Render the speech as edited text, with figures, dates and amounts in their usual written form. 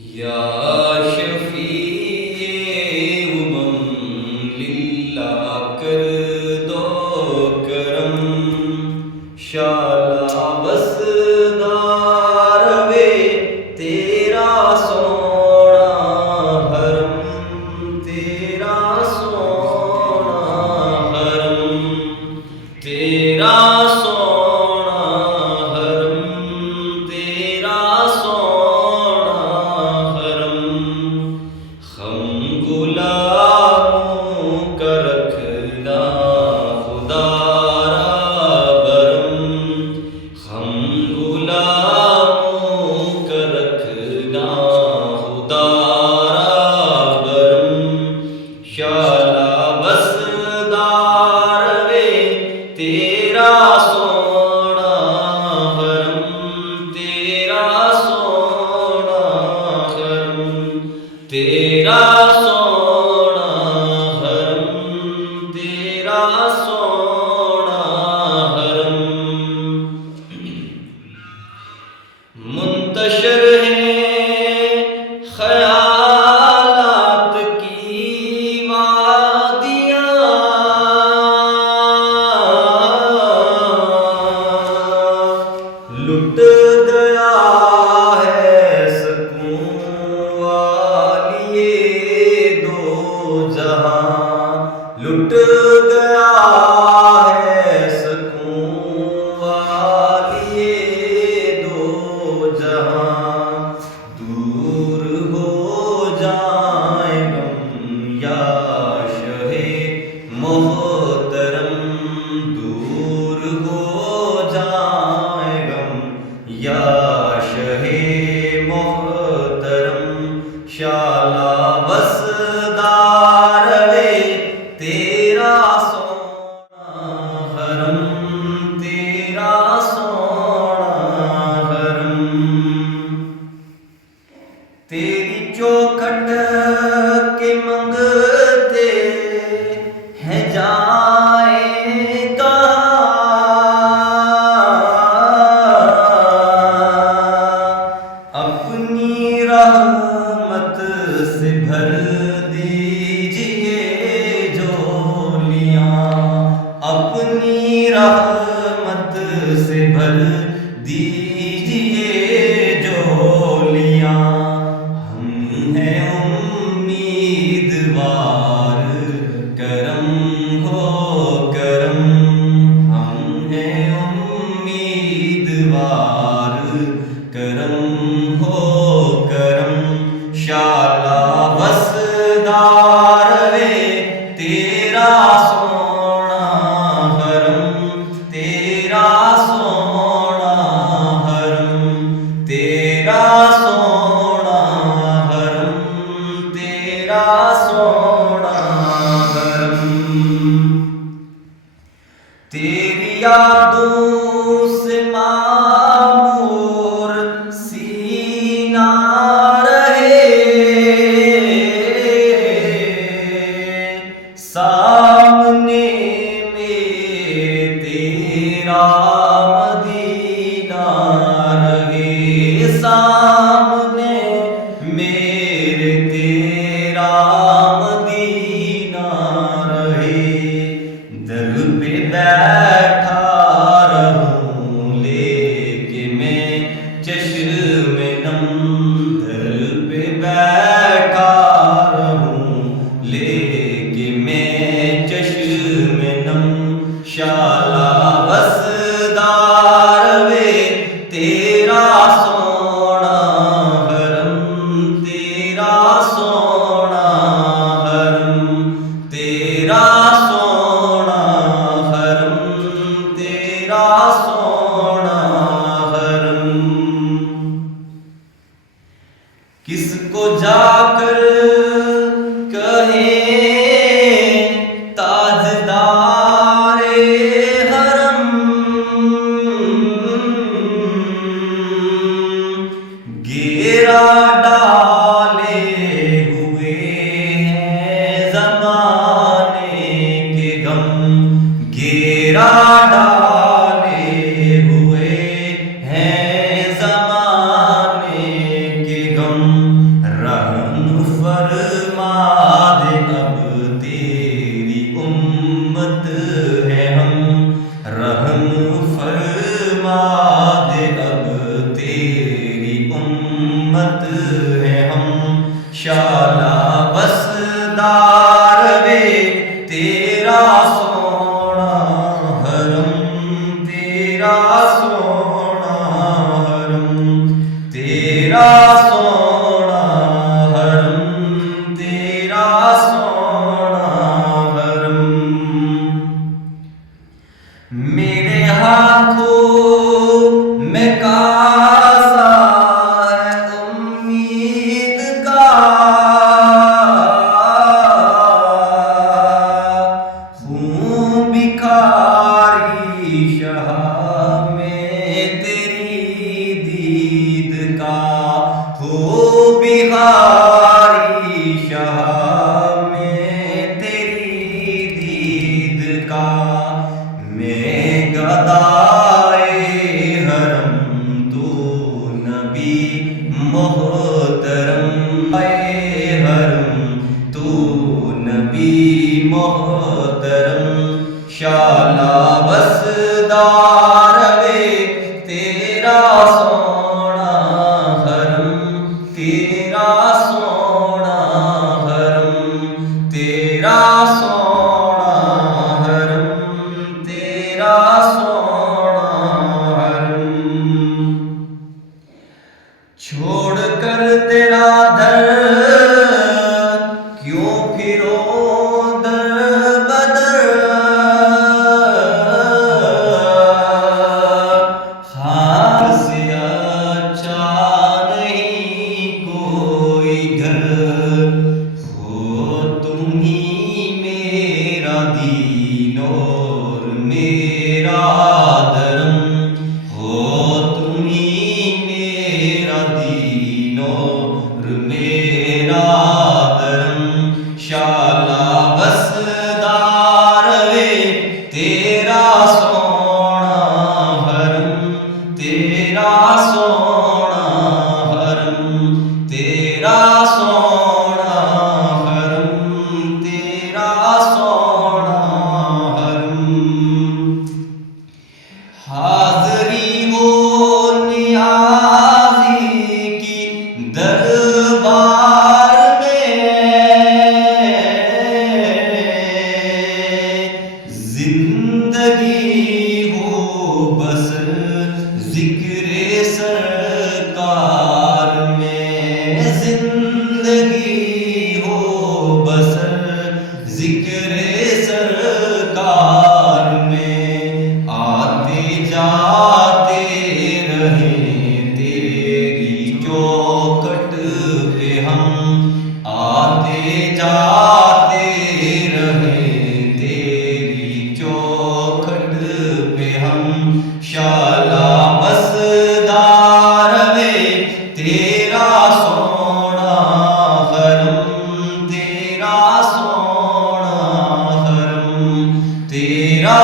या शफ़ी उमम लिल्लाह कर दो करम, शाला बसदार वे तेरा सोना हरम, तेरा सोना हरम, तेरा सोना हरम, तेरा सोना हरम। हम गुलामों का रखना खुदारा बरम, हम गुलामों का रखना खुदारा बरम, शाला बसदार वे तेरा सोना हरम, तेरा सोना हरम, तेरा सोना हरम, तेरा सोना हरम। मुंतशर है ख़यालात की वादियाँ, लुट गया है सकून वाली ये दो जहां, लुट गया है सकून वाली ये दो जहां। दूर हो जाए गम या शहे मोहतरम, दूर हो जाए गम या शहे मोहतरम, शाला बसदार वे तेरा सोना हरम, तेरा सोना हरम। तेरी चौखट के मंगते हैं जाए कहाँ, अपनी रहमत से भर दीजिए झोलियाँ, अपनी रहमत से भर दीजिए झोलियाँ। हम हैं उम्मीदवार करम हो करम, हम हैं उम्मीदवार करम हो करम, शाला बसदार वे तेरा सोना हरम, तेरा सोना हरम, तेरा सोना हरम, तेरा सोना हरम। तेरी यादों से मामूर सीना रहे, सामने मेरे तेरा मदीना रहे, सामने मेरे तेरा मदीना रहे। दर पे बैठा रहूं लेके मैं चश्मे नम, दर पे बैठा रहूं लेके मैं चश्मे नम, शाला बसदार वे तेरा सोना हरम, तेरा सोना हरम, तेरा सोना हरम, तेरा सोना हरम। किसको जाकर कहे ताजदारे हरम, घेरा डाले हुए हैं ज़माने के गम, घेरा डाले हुए हैं ज़माने के गम, उम्मत है हम, शाला बसदार वे तेरा सोना हरम, तेरा सोना हरम, तेरा सोना हरम, तेरा सोना हरम। मेरे हाथों में कासा है उम्मीद का, हूँ भिखारी शाह में तेरी दीद का, हो भिखारी शाह में तेरी दीद का। मैं गदाए हरम तू नबी मोहतरम, आए हरम तू नबी मोहतरम, शाला बसदार वे तेरा सोना हरम, तेरा सोना हरम, तेरा सोना हरम, तेरा सोना हरम। छोड़ कर तेरा दर क्यों फिरो दर बदर, हार से अच्छा नहीं कोई घर, हो तुम ही मेरा दीन और मेरा धर्म, हो तुम ही मेरा दीन और मेरा धर्म, शाला बसदार वे तेरा सोना हरम, तेरा सोना हरम, तेरा सोना हरम, तेरा सोना हरम। हाज़री हो नियाज़ी की दरबार में, जिंदगी हो बसर ज़िक्रे सरकार में, जिंदगी हो बसर ज़िक्रे सरकार में, आते जाते रहे तेरी चौखट पे हम, आते जाते रहे तेरी चौखट पे हम, शाला बसदार वे तेरा सोना हरम, तेरा सोना हरम, तेरा